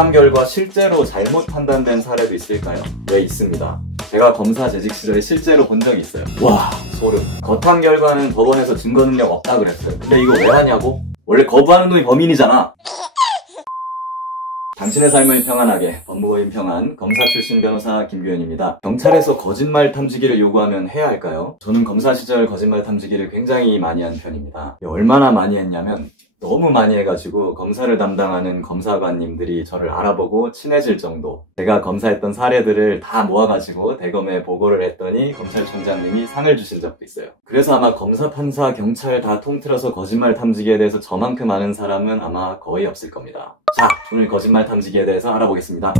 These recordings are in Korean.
거탐 결과 실제로 잘못 판단된 사례도 있을까요? 네, 있습니다. 제가 검사 재직 시절에 실제로 본 적이 있어요. 와, 소름. 거탐 결과는 법원에서 증거 능력 없다 그랬어요. 근데 이거 왜 하냐고? 원래 거부하는 놈이 범인이잖아. 당신의 삶을 평안하게, 법무법인 평안, 검사 출신 변호사 김규현입니다. 경찰에서 거짓말 탐지기를 요구하면 해야 할까요? 저는 검사 시절 거짓말 탐지기를 굉장히 많이 한 편입니다. 얼마나 많이 했냐면 너무 많이 해가지고 검사를 담당하는 검사관님들이 저를 알아보고 친해질 정도. 제가 검사했던 사례들을 다 모아가지고 대검에 보고를 했더니 검찰총장님이 상을 주신 적도 있어요. 그래서 아마 검사, 판사, 경찰 다 통틀어서 거짓말 탐지기에 대해서 저만큼 아는 사람은 아마 거의 없을 겁니다. 자, 오늘 거짓말 탐지기에 대해서 알아보겠습니다.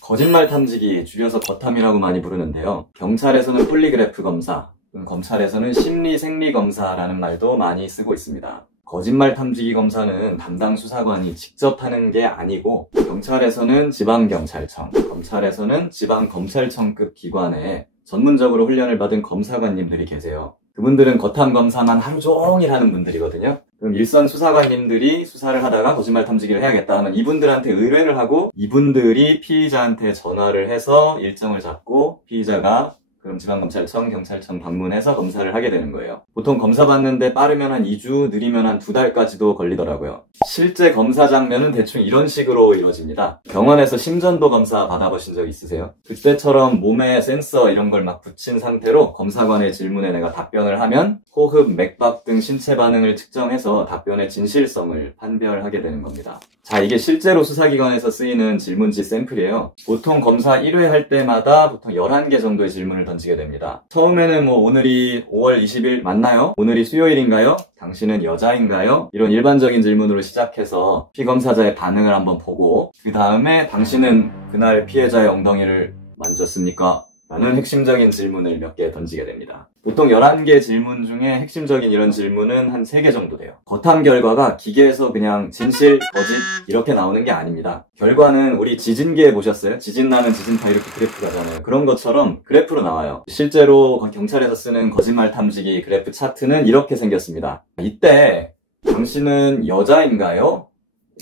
거짓말 탐지기, 줄여서 거탐이라고 많이 부르는데요. 경찰에서는 폴리그래프 검사, 검찰에서는 심리 생리 검사라는 말도 많이 쓰고 있습니다. 거짓말 탐지기 검사는 담당 수사관이 직접 하는 게 아니고 경찰에서는 지방경찰청, 검찰에서는 지방검찰청급 기관에 전문적으로 훈련을 받은 검사관님들이 계세요. 그분들은 거탐 검사만 하루 종일 하는 분들이거든요. 그럼 일선 수사관님들이 수사를 하다가 거짓말 탐지기를 해야겠다 하면 이분들한테 의뢰를 하고 이분들이 피의자한테 전화를 해서 일정을 잡고 피의자가 그럼 지방검찰청, 경찰청 방문해서 검사를 하게 되는 거예요. 보통 검사 받는데 빠르면 한 2주, 느리면 한 2달까지도 걸리더라고요. 실제 검사 장면은 대충 이런 식으로 이루어집니다. 병원에서 심전도 검사 받아보신 적 있으세요? 그때처럼 몸에 센서 이런 걸 막 붙인 상태로 검사관의 질문에 내가 답변을 하면 호흡, 맥박 등 신체 반응을 측정해서 답변의 진실성을 판별하게 되는 겁니다. 자, 이게 실제로 수사기관에서 쓰이는 질문지 샘플이에요. 보통 검사 1회 할 때마다 보통 11개 정도의 질문을 던지게 됩니다. 처음에는 오늘이 5월 20일 맞나요? 오늘이 수요일인가요? 당신은 여자인가요? 이런 일반적인 질문으로 시작해서 피검사자의 반응을 한번 보고 그 다음에 당신은 그날 피해자의 엉덩이를 만졌습니까? 라는 핵심적인 질문을 몇 개 던지게 됩니다. 보통 11개 질문 중에 핵심적인 이런 질문은 한 3개 정도 돼요. 거탐 결과가 기계에서 그냥 진실, 거짓 이렇게 나오는 게 아닙니다. 결과는 우리 지진기에 보셨어요? 지진 나면 지진파 이렇게 그래프 가잖아요. 그런 것처럼 그래프로 나와요. 실제로 경찰에서 쓰는 거짓말 탐지기 그래프 차트는 이렇게 생겼습니다. 이때 당신은 여자인가요?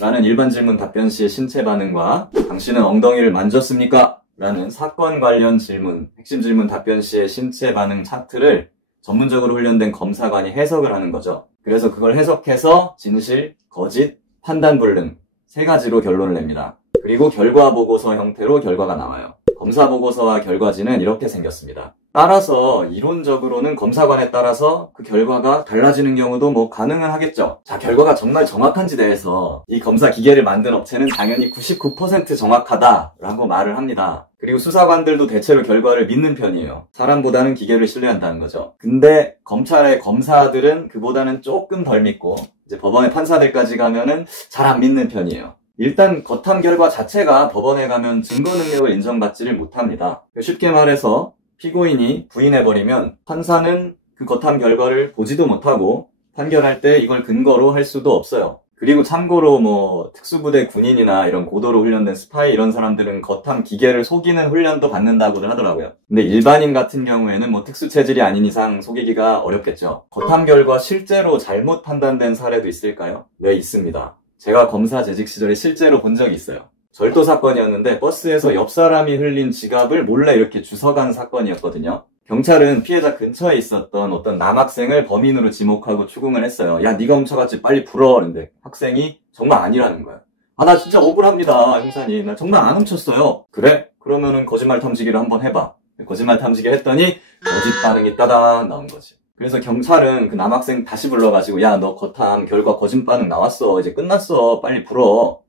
라는 일반 질문 답변 시의 신체 반응과 당신은 엉덩이를 만졌습니까? 라는 사건 관련 질문, 핵심 질문 답변 시의 신체 반응 차트를 전문적으로 훈련된 검사관이 해석을 하는 거죠. 그래서 그걸 해석해서 진실, 거짓, 판단 불능 3가지로 결론을 냅니다. 그리고 결과 보고서 형태로 결과가 나와요. 검사 보고서와 결과지는 이렇게 생겼습니다. 따라서 이론적으로는 검사관에 따라서 그 결과가 달라지는 경우도 가능은 하겠죠. 자, 결과가 정말 정확한지 대해서 이 검사 기계를 만든 업체는 당연히 99% 정확하다라고 말을 합니다. 그리고 수사관들도 대체로 결과를 믿는 편이에요. 사람보다는 기계를 신뢰한다는 거죠. 근데 검찰의 검사들은 그보다는 조금 덜 믿고 이제 법원의 판사들까지 가면은 잘 안 믿는 편이에요. 일단 거탐 결과 자체가 법원에 가면 증거 능력을 인정받지를 못합니다. 쉽게 말해서 피고인이 부인해버리면 판사는 그 거탐 결과를 보지도 못하고 판결할 때 이걸 근거로 할 수도 없어요. 그리고 참고로 특수부대 군인이나 이런 고도로 훈련된 스파이 이런 사람들은 거탐 기계를 속이는 훈련도 받는다고들 하더라고요. 근데 일반인 같은 경우에는 특수체질이 아닌 이상 속이기가 어렵겠죠. 거탐 결과 실제로 잘못 판단된 사례도 있을까요? 네, 있습니다. 제가 검사 재직 시절에 실제로 본 적이 있어요. 절도 사건이었는데 버스에서 옆 사람이 흘린 지갑을 몰래 이렇게 주워간 사건이었거든요. 경찰은 피해자 근처에 있었던 어떤 남학생을 범인으로 지목하고 추궁을 했어요. 야, 네가 훔쳐갔지, 빨리 불어. 그런데 학생이 정말 아니라는 거야. 아, 나 진짜 억울합니다, 형사님. 나 정말 안 훔쳤어요. 그래? 그러면은 거짓말 탐지기를 한번 해봐. 거짓말 탐지기를 했더니 거짓 반응이 따다 나온 거지. 그래서 경찰은 그 남학생 다시 불러가지고 야, 너 거탐 결과 거짓 반응 나왔어. 이제 끝났어. 빨리 불어.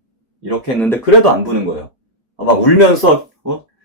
이렇게 했는데 그래도 안 부는 거예요. 막 울면서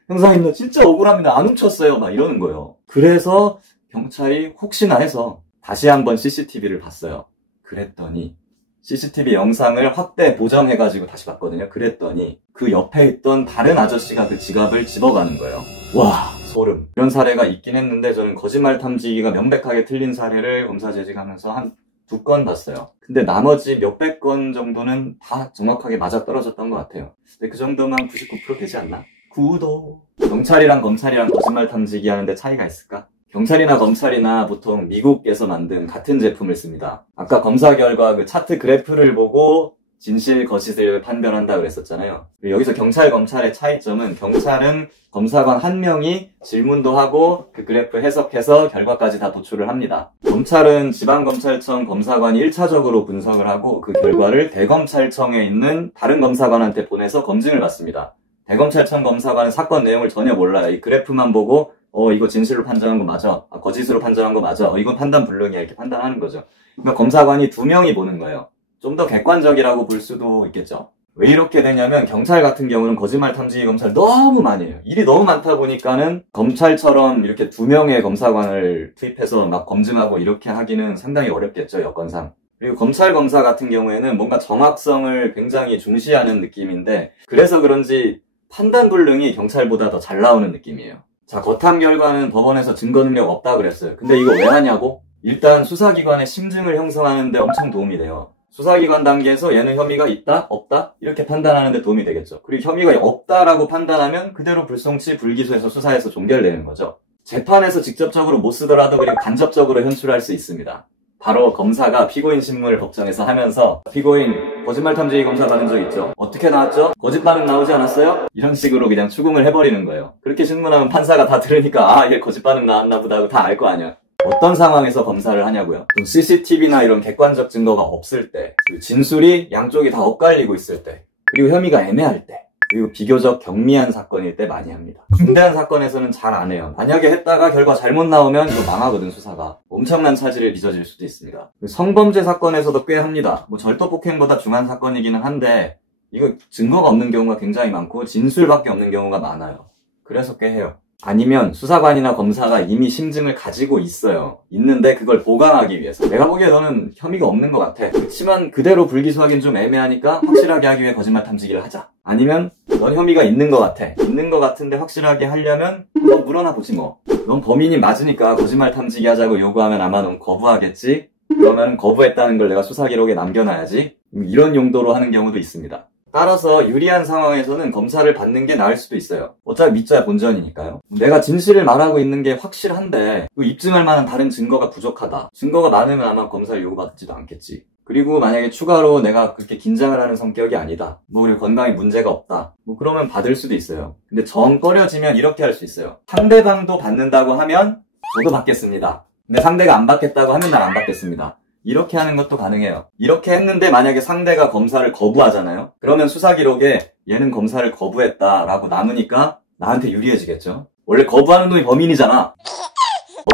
형사님 나 진짜 억울합니다. 안 훔쳤어요. 막 이러는 거예요. 그래서 경찰이 혹시나 해서 다시 한번 CCTV를 봤어요. 그랬더니 CCTV 영상을 확대 보정해가지고 다시 봤거든요. 그랬더니 그 옆에 있던 다른 아저씨가 그 지갑을 집어가는 거예요. 와, 소름. 이런 사례가 있긴 했는데 저는 거짓말 탐지기가 명백하게 틀린 사례를 검사 재직하면서 한 2건 봤어요. 근데 나머지 몇백 건 정도는 다 정확하게 맞아떨어졌던 것 같아요. 근데 그 정도면 99% 되지 않나? 구도. 경찰이랑 검찰이랑 거짓말 탐지기 하는데 차이가 있을까? 경찰이나 검찰이나 보통 미국에서 만든 같은 제품을 씁니다. 아까 검사 결과 그 차트 그래프를 보고 진실, 거짓을 판별한다 그랬었잖아요. 그리고 여기서 경찰, 검찰의 차이점은 경찰은 검사관 한 명이 질문도 하고 그 그래프 해석해서 결과까지 다 도출을 합니다. 검찰은 지방검찰청 검사관이 1차적으로 분석을 하고 그 결과를 대검찰청에 있는 다른 검사관한테 보내서 검증을 받습니다. 대검찰청 검사관은 사건 내용을 전혀 몰라요. 이 그래프만 보고 이거 진실로 판단한 거 맞아. 거짓으로 판단한 거 맞아. 이건 판단 불능이야. 이렇게 판단하는 거죠. 그러니까 검사관이 2명이 보는 거예요. 좀 더 객관적이라고 볼 수도 있겠죠. 왜 이렇게 되냐면 경찰 같은 경우는 거짓말 탐지기 검사를 너무 많이 해요. 일이 너무 많다 보니까는 검찰처럼 이렇게 2명의 검사관을 투입해서 막 검증하고 이렇게 하기는 상당히 어렵겠죠, 여건상. 그리고 검찰 검사 같은 경우에는 뭔가 정확성을 굉장히 중시하는 느낌인데 그래서 그런지 판단 불능이 경찰보다 더 잘 나오는 느낌이에요. 자, 거탐 결과는 법원에서 증거 능력 없다 그랬어요. 근데 이거 왜 하냐고? 일단 수사기관의 심증을 형성하는 데 엄청 도움이 돼요. 수사기관 단계에서 얘는 혐의가 있다? 없다? 이렇게 판단하는 데 도움이 되겠죠. 그리고 혐의가 없다라고 판단하면 그대로 불송치, 불기소해서 수사에서 종결되는 거죠. 재판에서 직접적으로 못 쓰더라도 그냥 간접적으로 현출할 수 있습니다. 바로 검사가 피고인 신문을 법정에서 하면서 피고인 거짓말 탐지기 검사 받은 적 있죠? 어떻게 나왔죠? 거짓 반응 나오지 않았어요? 이런 식으로 그냥 추궁을 해버리는 거예요. 그렇게 신문하면 판사가 다 들으니까 이게 거짓 반응 나왔나 보다 하고 다 알 거 아니야. 어떤 상황에서 검사를 하냐고요? CCTV나 이런 객관적 증거가 없을 때, 진술이 양쪽이 다 엇갈리고 있을 때, 그리고 혐의가 애매할 때, 그리고 비교적 경미한 사건일 때 많이 합니다. 중대한 사건에서는 잘 안 해요. 만약에 했다가 결과 잘못 나오면 이거 망하거든, 수사가. 엄청난 차질을 빚어질 수도 있습니다. 성범죄 사건에서도 꽤 합니다. 절도폭행보다 중한 사건이기는 한데 이거 증거가 없는 경우가 굉장히 많고 진술밖에 없는 경우가 많아요. 그래서 꽤 해요. 아니면 수사관이나 검사가 이미 심증을 가지고 있어요. 있는데 그걸 보강하기 위해서. 내가 보기에 너는 혐의가 없는 것 같아. 그렇지만 그대로 불기소하기는 좀 애매하니까 확실하게 하기 위해 거짓말 탐지기를 하자. 아니면 넌 혐의가 있는 것 같아. 있는 것 같은데 확실하게 하려면 한번 물어나 보지 뭐. 넌 범인이 맞으니까 거짓말 탐지기 하자고 요구하면 아마 넌 거부하겠지? 그러면 거부했다는 걸 내가 수사 기록에 남겨놔야지. 이런 용도로 하는 경우도 있습니다. 따라서 유리한 상황에서는 검사를 받는 게 나을 수도 있어요. 어차피 믿자야 본전이니까요. 내가 진실을 말하고 있는 게 확실한데 입증할 만한 다른 증거가 부족하다. 증거가 많으면 아마 검사를 요구받지도 않겠지. 그리고 만약에 추가로 내가 그렇게 긴장을 하는 성격이 아니다. 그리고 건강에 문제가 없다. 그러면 받을 수도 있어요. 근데 정 꺼려지면 이렇게 할 수 있어요. 상대방도 받는다고 하면 저도 받겠습니다. 근데 상대가 안 받겠다고 하면 난 안 받겠습니다. 이렇게 하는 것도 가능해요. 이렇게 했는데 만약에 상대가 검사를 거부하잖아요. 그러면 수사 기록에 얘는 검사를 거부했다라고 남으니까 나한테 유리해지겠죠. 원래 거부하는 놈이 범인이잖아.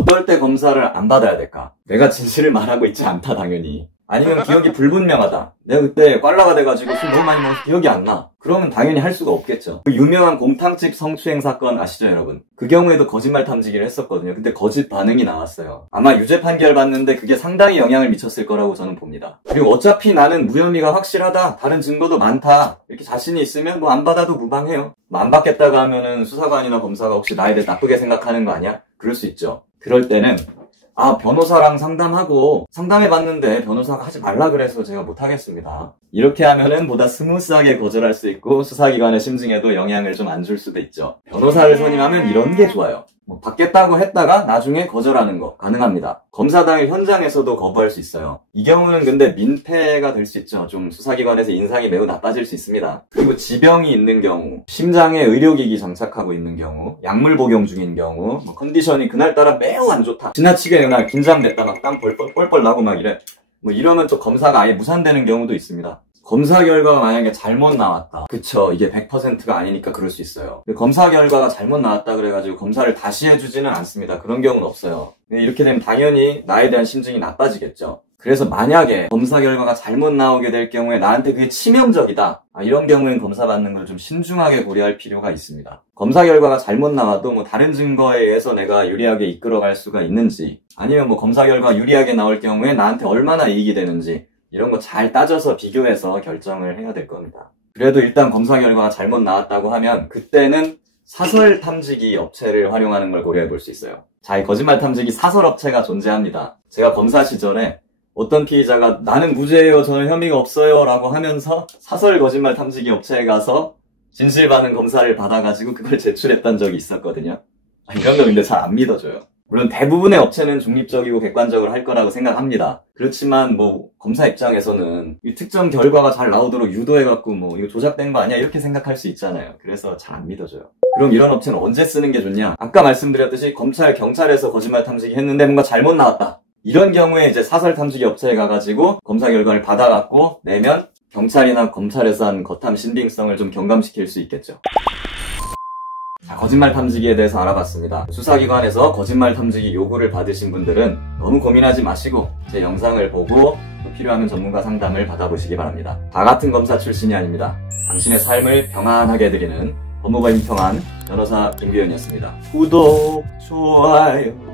어떨 때 검사를 안 받아야 될까? 내가 진실을 말하고 있지 않다 당연히. 아니면 기억이 불분명하다. 내가 그때 꽐라가 돼가지고 술 너무 많이 먹어서 기억이 안 나. 그러면 당연히 할 수가 없겠죠. 그 유명한 곰탕집 성추행 사건 아시죠 여러분? 그 경우에도 거짓말 탐지기를 했었거든요. 근데 거짓 반응이 나왔어요. 아마 유죄 판결 받는데 그게 상당히 영향을 미쳤을 거라고 저는 봅니다. 그리고 어차피 나는 무혐의가 확실하다. 다른 증거도 많다. 이렇게 자신이 있으면 안 받아도 무방해요. 안 받겠다고 하면은 수사관이나 검사가 혹시 나에 대해 나쁘게 생각하는 거 아니야? 그럴 수 있죠. 그럴 때는 변호사랑 상담하고 상담해봤는데 변호사가 하지 말라 그래서 제가 못하겠습니다. 이렇게 하면은 보다 스무스하게 거절할 수 있고 수사기관의 심증에도 영향을 좀 안 줄 수도 있죠. 변호사를 선임하면 이런 게 좋아요. 받겠다고 했다가 나중에 거절하는 거 가능합니다. 검사 당일 현장에서도 거부할 수 있어요. 이 경우는 근데 민폐가 될 수 있죠. 좀 수사기관에서 인상이 매우 나빠질 수 있습니다. 그리고 지병이 있는 경우, 심장에 의료기기 장착하고 있는 경우, 약물 복용 중인 경우, 컨디션이 그날따라 매우 안 좋다. 지나치게 그날 긴장됐다 막 땀 뻘뻘 나고 막 이래. 이러면 또 검사가 아예 무산되는 경우도 있습니다. 검사 결과가 만약에 잘못 나왔다. 그쵸. 이게 100%가 아니니까 그럴 수 있어요. 근데 검사 결과가 잘못 나왔다 그래가지고 검사를 다시 해주지는 않습니다. 그런 경우는 없어요. 이렇게 되면 당연히 나에 대한 심증이 나빠지겠죠. 그래서 만약에 검사 결과가 잘못 나오게 될 경우에 나한테 그게 치명적이다. 이런 경우엔 검사 받는 걸 좀 신중하게 고려할 필요가 있습니다. 검사 결과가 잘못 나와도 다른 증거에 의해서 내가 유리하게 이끌어갈 수가 있는지 아니면 검사 결과 유리하게 나올 경우에 나한테 얼마나 이익이 되는지 이런 거 잘 따져서 비교해서 결정을 해야 될 겁니다. 그래도 일단 검사 결과가 잘못 나왔다고 하면 그때는 사설 탐지기 업체를 활용하는 걸 고려해 볼 수 있어요. 자, 이 거짓말 탐지기 사설 업체가 존재합니다. 제가 검사 시절에 어떤 피의자가 나는 무죄예요, 저는 혐의가 없어요 라고 하면서 사설 거짓말 탐지기 업체에 가서 진실 반응 검사를 받아가지고 그걸 제출했던 적이 있었거든요. 이런 거 근데 잘 안 믿어줘요. 물론 대부분의 업체는 중립적이고 객관적으로 할 거라고 생각합니다. 그렇지만 뭐 검사 입장에서는 이 특정 결과가 잘 나오도록 유도해갖고 뭐 이거 조작된 거 아니야 이렇게 생각할 수 있잖아요. 그래서 잘 안 믿어져요. 그럼 이런 업체는 언제 쓰는 게 좋냐? 아까 말씀드렸듯이 경찰에서 거짓말 탐지기 했는데 뭔가 잘못 나왔다. 이런 경우에 이제 사설 탐지기 업체에 가가지고 검사 결과를 받아갖고 내면 경찰이나 검찰에서 한 거탐 신빙성을 좀 경감시킬 수 있겠죠. 자, 거짓말 탐지기에 대해서 알아봤습니다. 수사기관에서 거짓말 탐지기 요구를 받으신 분들은 너무 고민하지 마시고 제 영상을 보고 필요하면 전문가 상담을 받아보시기 바랍니다. 다 같은 검사 출신이 아닙니다. 당신의 삶을 평안하게 해드리는 법무법인 평안 변호사 김규현이었습니다. 구독, 좋아요.